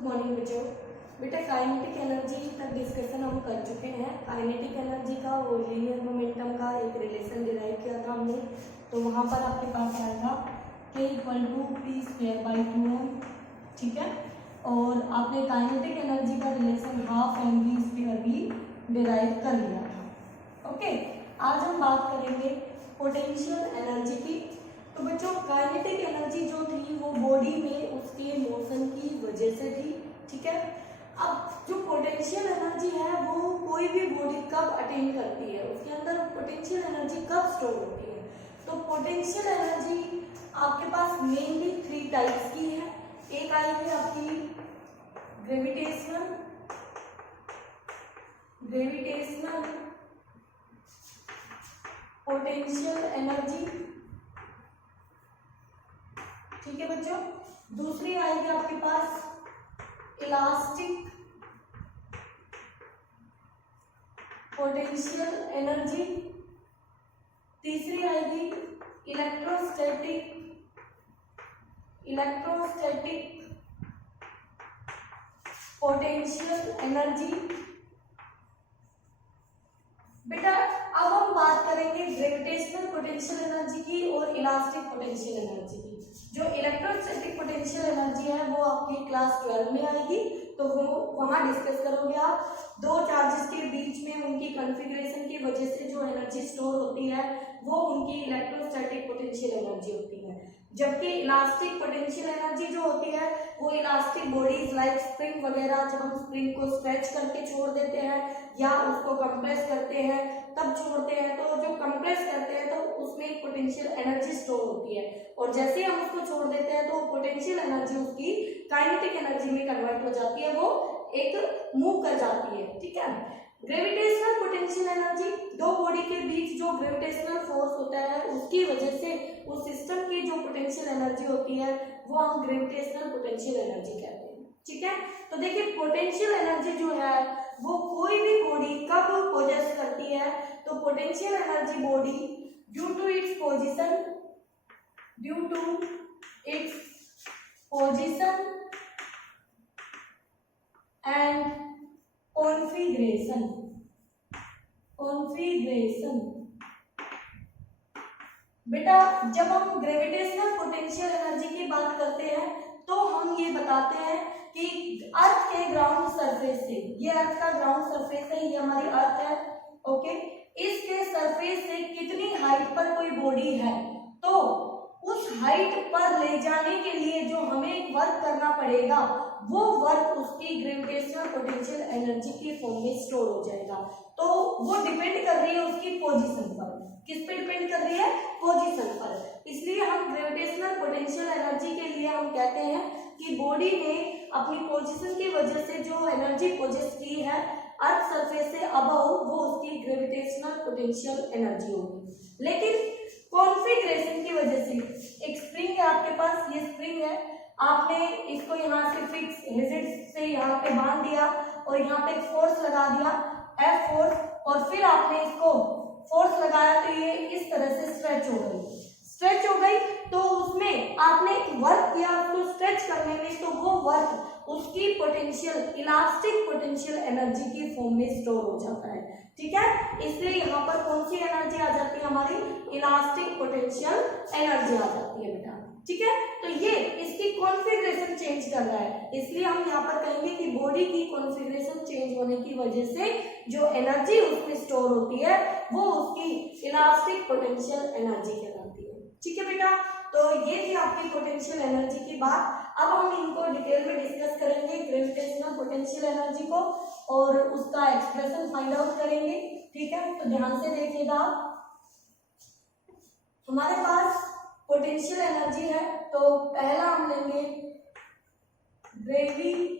Good morning बच्चों। बेटा kinetic energy तक डिस्कशन हम कर चुके हैं। काइनेटिक एनर्जी का और लीनियर मोमेंटम का एक रिलेशन डिराइव किया था हमने। तो वहाँ पर आपके पास आएगा K = p²/2m, ठीक है। और आपने काइनेटिक एनर्जी का रिलेशन 1/2 mv² भी डिराइव कर लिया था। ओके, आज हम बात करेंगे पोटेंशियल एनर्जी की। तो बच्चों काइनेटिक एनर्जी जो थी वो बॉडी में उसके मोशन की वजह से थी, ठीक है। अब जो पोटेंशियल एनर्जी है वो कोई भी बॉडी कब अटेन करती है, उसके अंदर पोटेंशियल एनर्जी कब स्टोर होती है। तो पोटेंशियल एनर्जी आपके पास मेनली 3 टाइप्स की है। एक आएगी आपकी ग्रेविटेशनल पोटेंशियल एनर्जी, ठीक है बच्चों। दूसरी आएगी आपके पास इलास्टिक पोटेंशियल एनर्जी। तीसरी आएगी इलेक्ट्रोस्टैटिक पोटेंशियल एनर्जी। बेटा अब हम बात करेंगे ग्रेविटेशनल पोटेंशियल एनर्जी की और इलास्टिक पोटेंशियल एनर्जी की। जो इलेक्ट्रोस्टैटिक पोटेंशियल एनर्जी है वो आपकी क्लास 12 में आएगी, तो वो वहां डिस्कस करोगे आप। दो चार्जेस के बीच में उनकी कॉन्फ़िगरेशन की वजह से जो एनर्जी स्टोर होती है वो उनकी इलेक्ट्रोस्टैटिक पोटेंशियल एनर्जी होती है। जबकि इलास्टिक पोटेंशियल एनर्जी जो होती है वो इलास्टिक बॉडीज लाइक स्प्रिंग वगैरह, जब हम स्प्रिंग को स्ट्रेच करके छोड़ देते हैं या उसको कंप्रेस करते हैं तब छोड़ते हैं, तो जो कंप्रेस करते हैं तो उसमें पोटेंशियल एनर्जी स्टोर होती है, और जैसे हम उसको छोड़ देते हैं तो पोटेंशियल एनर्जी उसकी काइनेटिक एनर्जी में कन्वर्ट हो जाती है, वो एक मूव कर जाती है, ठीक है। ग्रेविटेशनल पोटेंशियल एनर्जी, दो बॉडी के बीच जो ग्रेविटेशनल फोर्स होता है उसकी वजह से उस सिस्टम की जो पोटेंशियल एनर्जी होती है वो हम ग्रेविटेशनल पोटेंशियल एनर्जी कहते हैं, ठीक है। तो देखिए पोटेंशियल एनर्जी जो है वो कोई भी बॉडी कब पोजेस करती है, तो potential energy body due to its position and configuration. बेटा जब हम ग्रेविटेशनल पोटेंशियल एनर्जी की बात करते हैं तो हम ये बताते हैं कि अर्थ के ग्राउंड सरफेस से, ये अर्थ का ग्राउंड सरफेस है, ये हमारी अर्थ है, ओके। इसके सरफेस से कितनी हाइट पर कोई बॉडी है, तो उस हाइट पर ले जाने के लिए जो हमें वर्क करना पड़ेगा वो वर्क उसकी ग्रेविटेशनल पोटेंशियल एनर्जी के फॉर्म में स्टोर हो जाएगा। तो वो डिपेंड कर रही है उसकी पोजीशन पर। किस पे डिपेंड कर रही है? पोजीशन पर। इसलिए हम ग्रेविटेशनल पोटेंशियल एनर्जी के लिए हम कहते हैं कि बॉडी ने अपनी पोजीशन की वजह से जो एनर्जी पोजेस की है अर्थ सरफेस से अबव, वो उसकी ग्रेविटेशनल पोटेंशियल एनर्जी होगी। लेकिन कॉन्फ़िगरेशन की वजह से, एक स्प्रिंग है आपके पास, ये स्प्रिंग है, आपने इसको यहाँ से फिक्स रिजिड से यहाँ पे बांध दिया और यहाँ पे फोर्स लगा दिया F फोर्स, और फिर आपने इसको फोर्स लगाया तो ये इस तरह से स्ट्रेच हो गई। तो उसमें आपने वर्क किया उसको स्ट्रेच करने में, तो वो वर्क उसकी पोटेंशियल इलास्टिक पोटेंशियल एनर्जी की फॉर्म में स्टोर हो जाता है, ठीक है। इसलिए यहाँ पर कौन सी एनर्जी आ जाती है? हमारी इलास्टिक पोटेंशियल एनर्जी आ जाती है बेटा, ठीक है। तो ये इसकी कॉन्फ़िगरेशन चेंज कर रहा है, इसलिए हम यहाँ पर कहेंगे कि बॉडी की कॉन्फ़िगरेशन चेंज होने की वजह से जो एनर्जी उसमें स्टोर होती है वो उसकी इलास्टिक पोटेंशियल एनर्जी कहलाती है, ठीक है बेटा। तो ये थी आपकी पोटेंशियल एनर्जी की बात। अब हम इनको डिटेल में डिस्कस करेंगे, ग्रेविटेशनल पोटेंशियल एनर्जी को, और उसका एक्सप्रेशन फाइंड आउट करेंगे, ठीक है। तो ध्यान से देखिएगा, हमारे पास पोटेंशियल एनर्जी है तो पहला हम लेंगे ग्रेविटेशनल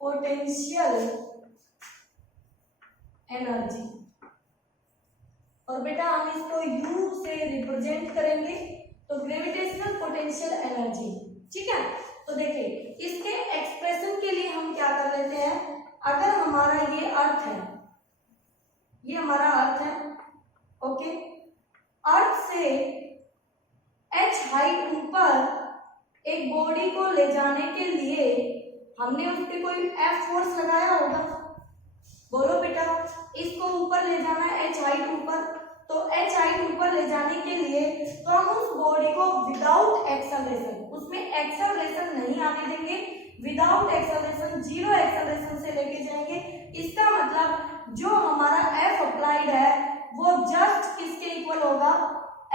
पोटेंशियल एनर्जी, और बेटा हम इसको U से रिप्रेजेंट करेंगे, तो ग्रेविटेशनल पोटेंशियल एनर्जी, ठीक है। तो देखिए इसके एक्सप्रेशन के लिए हम क्या कर लेते हैं, अगर हमारा ये अर्थ है, ये हमारा अर्थ है, ओके। अर्थ से h हाइट ऊपर एक बॉडी को ले जाने के लिए हमने उस पर कोई F फोर्स लगाया होगा। बोलो बेटा, इसको ऊपर ले जाना है h हाइट ऊपर, तो h हाइट ऊपर ले जाने के लिए तो हम उस बॉडी को विदाउट एक्सेलरेशन, उसमें एक्सेलरेशन नहीं आने देंगे, विदाउट एक्सेलरेशन, जीरो एक्सेलरेशन से लेके जाएंगे। इसका मतलब जो हमारा F अप्लाइड है वो जस्ट किसके इक्वल होगा,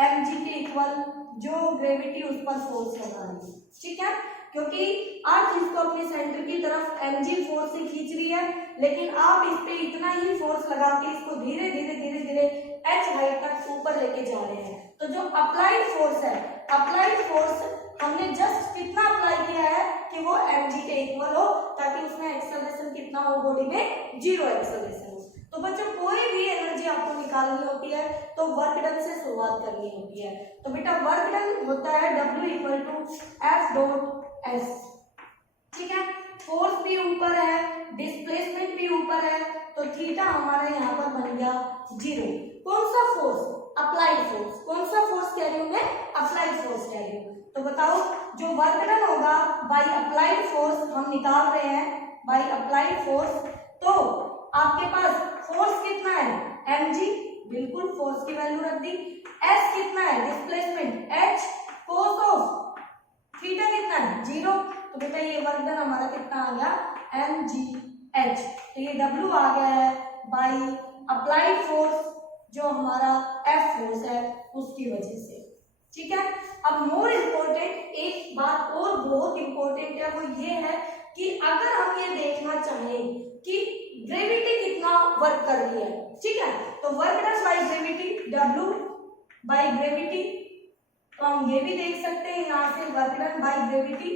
mg के इक्वल, जो ग्रेविटी उस पर फोर्स लगा रही है। ठीक है, क्योंकि अर्थ इसको अपने सेंटर की तरफ mg फोर्स से खींच रही है, लेकिन आप इस पे इतना ही फोर्स लगा के इसको धीरे धीरे धीरे धीरे h हाइट तक ऊपर लेके जा रहे हैं। तो जो अप्लाइड फोर्स है, अप्लाइड फोर्स हमने जस्ट कितना अप्लाई किया है कि वो mg के इक्वल हो, ताकि उसमें एक्सेलरेशन कितना हो बॉडी में, जीरो एक्सेलरेशन हो। तो बच्चों कोई भी एनर्जी आपको निकालनी होती है तो वर्क डन से शुरुआत करनी होती है। तो बेटा वर्क डन होता है W equal to F dot S। ठीक है, फोर्स भी ऊपर है, डिस्प्लेसमेंट भी ऊपर है, तो थीटा हमारा यहाँ पर बन गया जीरो। कौन सा फोर्स, अप्लाइड फोर्स। कौन सा फोर्स कह रही हूँ मैं, अप्लाइड फोर्स कह रही हूँ। तो बताओ जो वर्क डन होगा बाय अप्लाइड फोर्स हम निकाल रहे हैं, बाय अप्लाइड फोर्स। तो आपके पास फोर्स कितना है, mg, बिल्कुल फोर्स की वैल्यू रख दी। s कितना है, displacement, h, cos of theta कितना है, जीरो। तो बेटा ये वर्क डन हमारा कितना आ गया, mgh। तो ये w आ गया है बाय अप्लाइड फोर्स, जो हमारा F फोर्स है उसकी वजह से। ठीक है, अब मोर इम्पोर्टेंट एक बात और बहुत इंपॉर्टेंट है, वो ये है कि अगर हम ये देखना चाहें कि ग्रेविटी कितना वर्क कर रही है, ठीक है, तो work done by gravity, W by gravity, तो हम ये भी देख सकते हैं यहाँ से वर्क डन बाय ग्रेविटी।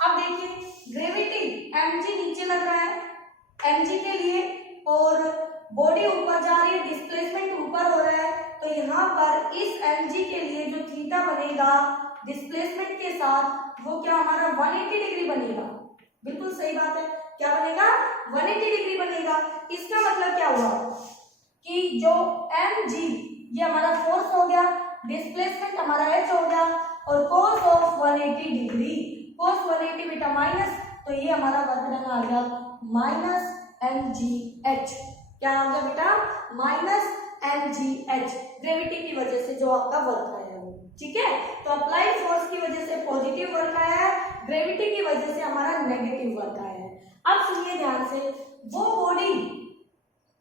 अब देखिए ग्रेविटी mg नीचे लग रहा है mg के लिए, और बॉडी ऊपर जा रही है, डिस्प्लेसमेंट ऊपर हो रहा है, तो यहाँ पर इस mg के लिए जो थीटा बनेगा डिस्प्लेसमेंट के साथ, वो क्या हमारा 180 डिग्री बनेगा। बिल्कुल सही बात है, क्या बनेगा, 180 डिग्री बनेगा। इसका मतलब क्या हुआ कि जो mg ये हमारा फोर्स हो गया, डिस्प्लेसमेंट हमारा h हो गया, और cos ऑफ 180 डिग्री, cos 180 बेटा माइनस, तो ये हमारा वर्क डन आ गया माइनस mgh। क्या आ गया बेटा, माइनस mgh, ग्रेविटी की वजह से जो आपका वर्क आया है। ठीक है, तो अप्लाइड फोर्स की वजह से पॉजिटिव वर्क आया है, ग्रेविटी की वजह से हमारा नेगेटिव वर्क आया है। अब सुनिए ध्यान से, वो बॉडी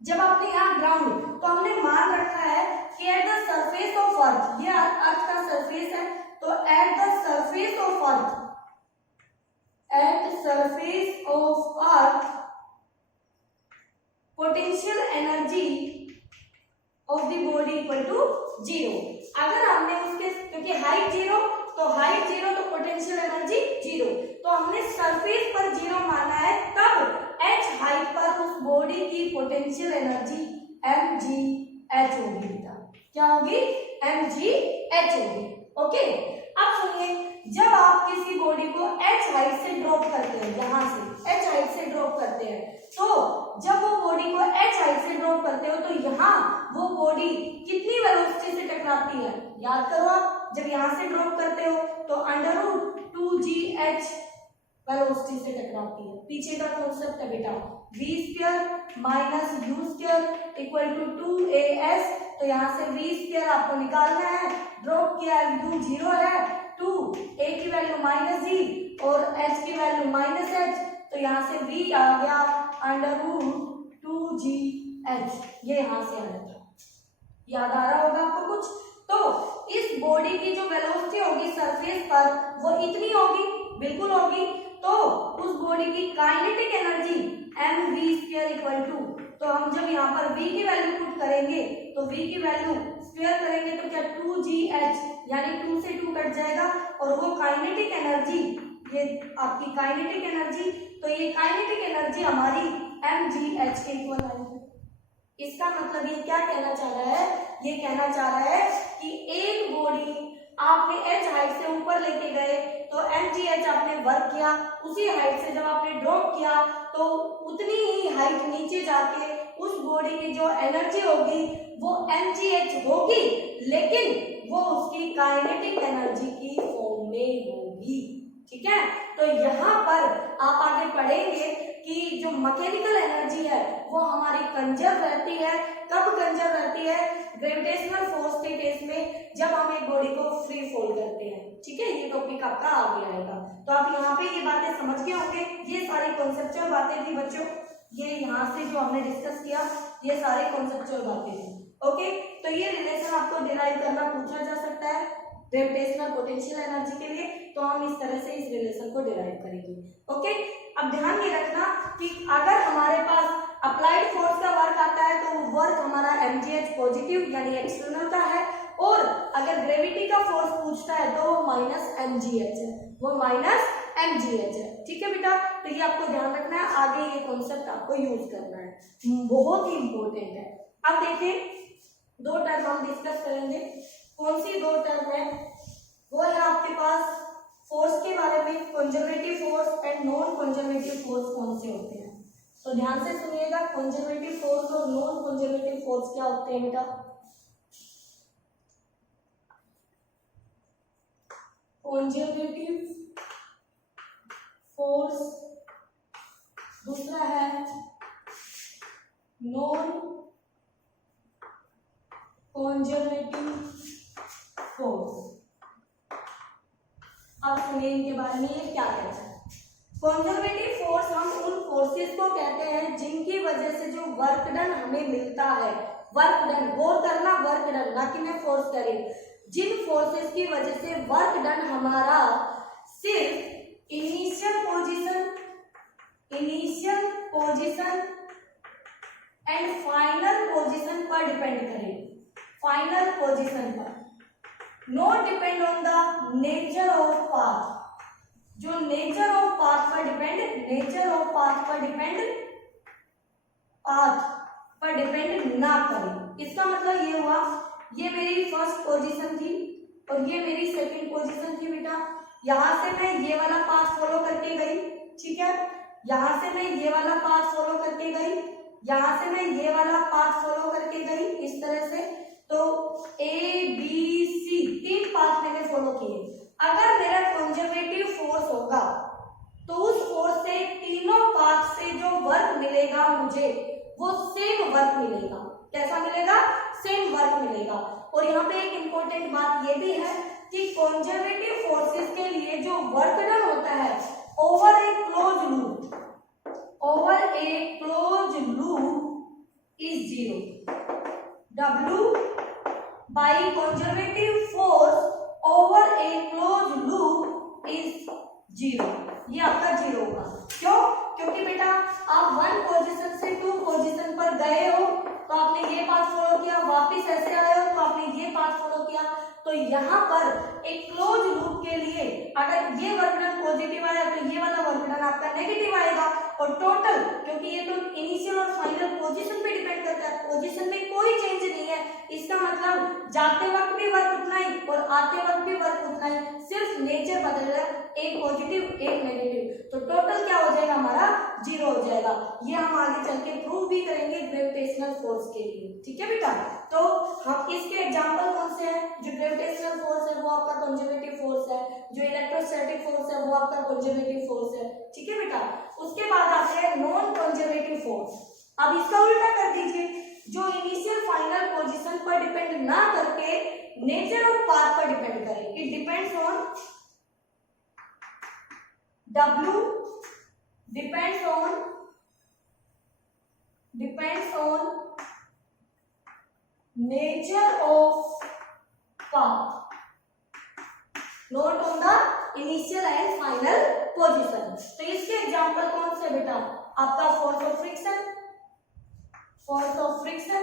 जब आपने यहाँ ग्राउंड, तो हमने मान रखा है कि at the surface of earth, ये अर्थ का सरफेस है, तो at the surface of earth, at surface of earth potential energy of the body equal to zero. अगर हमने उसके, क्योंकि हाइट जीरो, तो हाइट जीरो तो पोटेंशियल एनर्जी जीरो, तो हमने सरफेस पर जीरो माना है, तब h हाइट पर उस बॉडी की पोटेंशियल एनर्जी mgh होगी बेटा। क्या होगी, mgh होगी। ओके, अब सुनिए, जब आप किसी बॉडी को h हाइट से ड्रॉप करते हैं, यहाँ से h हाइट से ड्रॉप करते हैं, तो जब वो बॉडी को h हाइट से ड्रॉप करते हो तो यहाँ वो बॉडी कितनी वेलोसिटी से टकराती है, याद करो आप, जब यहाँ से ड्रॉप करते हो तो √2gh वेलोसिटी से टकराती है। पीछे का कॉन्सेप्ट है बेटा, v square minus u square equal to 2as, तो यहाँ से v स्क्वायर आपको निकालना है, ड्रॉप किया है, u जीरो है, 2 a की वैल्यू माइनस जी और h की वैल्यू माइनस h, तो यहाँ से v आ गया √2gh, ये यहाँ से आ जाता, याद आ रहा होगा आपको कुछ। तो इस बॉडी की जो वेलोसिटी होगी सरफेस पर वो इतनी होगी, बिल्कुल होगी, तो उस बॉडी की kinetic energy mv square equal to, तो हम जब यहाँ पर v की वैल्यू पुट करेंगे तो v की वैल्यू स्क्वायर करेंगे तो क्या 2gh, यानी 2 से 2 कट जाएगा, और वो काइनेटिक एनर्जी, ये आपकी काइनेटिक एनर्जी, तो ये काइनेटिक एनर्जी हमारी mgh के इक्वल आएगी। इसका मतलब ये क्या कहना चाह रहा है, ये कहना चाह रहा है कि एक बॉडी आपने h हाइट से ऊपर लेके गए तो mgh आपने वर्क किया, उसी हाइट से जब आपने ड्रॉप किया तो उतनी ही हाइट नीचे जाके उस बॉडी की जो एनर्जी होगी वो mgh होगी, लेकिन वो उसकी काइनेटिक एनर्जी की फॉर्म में होगी। ठीक है, तो यहाँ पर आप आगे पढ़ेंगे कि जो मैकेनिकल एनर्जी है वो हमारी कंजर्व रहती है। कब कंजर्व रहती है? ग्रेविटेशनल फोर्स के केस में, जब हम एक बॉडी को फ्री फॉल करते हैं। ठीक है, ये टॉपिक आपका आगे आएगा, तो आप यहाँ पे ये बातें समझ गए होंगे। ये सारी कॉन्सेप्चुअल बातें थी बच्चों, ये यहाँ से जो हमने डिस्कस किया ये सारे कॉन्सेप्चुअल बातें थी। ओके, तो ये रिलेशन आपको डिराइव करना पूछा जा सकता है ग्रेविटेशनल पोटेंशियल एनर्जी के लिए, तो हम इस तरह से इस रिलेशन को डिराइव करेंगे। ओके, अब ध्यान ये रखना कि अगर हमारे पास अप्लाइड फोर्स का वर्क आता है तो वो वर्क हमारा mgh पॉजिटिव यानी एक्सटर्नल का है, और अगर ग्रेविटी का फोर्स पूछता है तो वो माइनस mgh है, वो माइनस mgh है। ठीक है बेटा, तो ये आपको ध्यान रखना है, आगे ये कॉन्सेप्ट आपको यूज करना है, बहुत ही इंपॉर्टेंट है। अब देखिए दो टर्म हम डिस्कस करेंगे। कौन सी दो टर्म है? वो है आपके पास फोर्स के बारे में, conservative force and non conservative force कौन से होते हैं। तो ध्यान से सुनिएगा, कंजर्वेटिव फोर्स और नॉन कंजर्वेटिव फोर्स क्या होते हैं बेटा? कंजर्वेटिव फोर्स, दूसरा है नॉन कंजर्वेटिव फोर्स। अब सुनिए इनके बारे में ये क्या कहता है। कंजर्वेटिव फोर्स हम उन फोर्सेस को कहते हैं जिनकी वजह से जो वर्क डन हमें मिलता है, वर्क डन, गौर करना, वर्क डन, ना कि मैं फोर्स करें, जिन फोर्सेस की वजह से वर्क डन हमारा सिर्फ initial position and final position पर डिपेंड करे, फाइनल पोजीशन पर, not depend on the nature of path, जो नेचर ऑफ पाथ पर डिपेंड, नेचर ऑफ पाथ पर डिपेंड ना करें। इसका मतलब ये हुआ, ये मेरी फर्स्ट पोजीशन थी और ये मेरी सेकंड पोजीशन थी बेटा, यहां से मैं ये वाला पाथ फॉलो करके गई। ठीक है, यहां से मैं ये वाला पाथ फॉलो करके गई, यहां से मैं ये वाला पाथ फॉलो करके गई, इस तरह से। तो ए बी सी तीन पाथ मैंने फॉलो किए। अगर मेरा कंजर्वेटिव फोर्स होगा तो उस फोर्स से तीनों पाथ से जो वर्क मिलेगा मुझे वो सेम वर्क मिलेगा। कैसा मिलेगा? सेम वर्क मिलेगा। और यहाँ पे एक इंपॉर्टेंट बात ये भी है कि कंजर्वेटिव फोर्सेस के लिए जो वर्क डन होता है over A close loop is zero. W by conservative force over a closed loop is 0। ये आपका 0 होगा। क्यों? क्योंकि बेटा आप 1 पोजीशन से 2 पोजीशन पर गए हो तो आपने ये पाथ फॉलो किया, वापस ऐसे आए हो तो आपने ये पाथ फॉलो किया। तो यहाँ पर एक क्लोज लूप के लिए अगर ये वर्क डन पॉजिटिव आया तो ये वाला वर्क डन आपका नेगेटिव आएगा। और टोटल, क्योंकि ये तो इनिशियल और फाइनल पोजीशन पे डिपेंड करता है, पोजीशन में कोई चेंज नहीं है, इसका मतलब जाते वक्त भी वर्क उतना ही और आते वक्त भी वर्क उतना ही, सिर्फ नेचर बदल रहा है, एक पॉजिटिव एक नेगेटिव। तो टोटल क्या हो जाएगा हमारा? 0 हो जाएगा। ये हम आगे चल के प्रूव भी करेंगे ग्रेविटेशनल फोर्स के लिए। ठीक है बेटा, तो हम इसके एग्जांपल कौन से हैं? जो ग्रेविटेशनल फोर्स है वो आपका कंजर्वेटिव फोर्स है, जो इलेक्ट्रोस्टैटिक फोर्स है वो आपका कंजर्वेटिव फोर्स है। ठीक है बेटा, उसके बाद आते हैं नॉन कंजर्वेटिव फोर्स। अब इसका उल्टा कर दीजिए, जो इनिशियल फाइनल पोजीशन पर डिपेंड ना करके नेचर ऑफ पाथ पर डिपेंड करे। It depends on W depends on nature of path, not on the initial and final position। तो इसके एग्जांपल कौन से बेटा? आपका force of friction,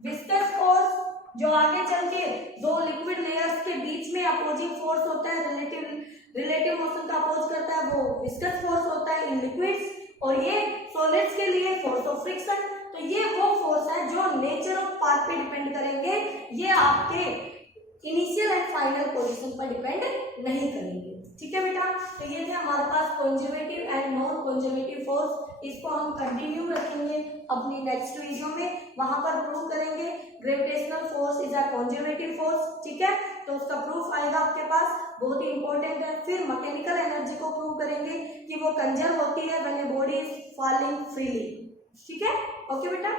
viscous force, जो आगे चल के दो लिक्विड लेयर्स के बीच में अपोजिंग फोर्स होता है, रिलेटिव मोशन का अपोज करता है, वो विस्कस फोर्स होता है इन लिक्विड्स। और ये सॉलिड्स के लिए फोर्स ऑफ फ्रिक्शन। तो ये वो फोर्स है जो नेचर ऑफ पाथ पे डिपेंड करेंगे, ये आपके इनिशियल एंड फाइनल पोजीशन पर डिपेंड नहीं करेंगे। ठीक है बेटा, तो ये थे हमारे पास conservative and non conservative force. इसको हम कंटिन्यू रखेंगे अपनी नेक्स्ट वीडियो में, वहां पर प्रूव करेंगे gravitational force is a conservative force, ठीक है। तो उसका प्रूफ आएगा आपके पास, बहुत ही इंपॉर्टेंट है। फिर मैकेनिकल एनर्जी को प्रूव करेंगे कि वो कंजर्व होती है when a body is falling freely, ठीक है। ओके बेटा।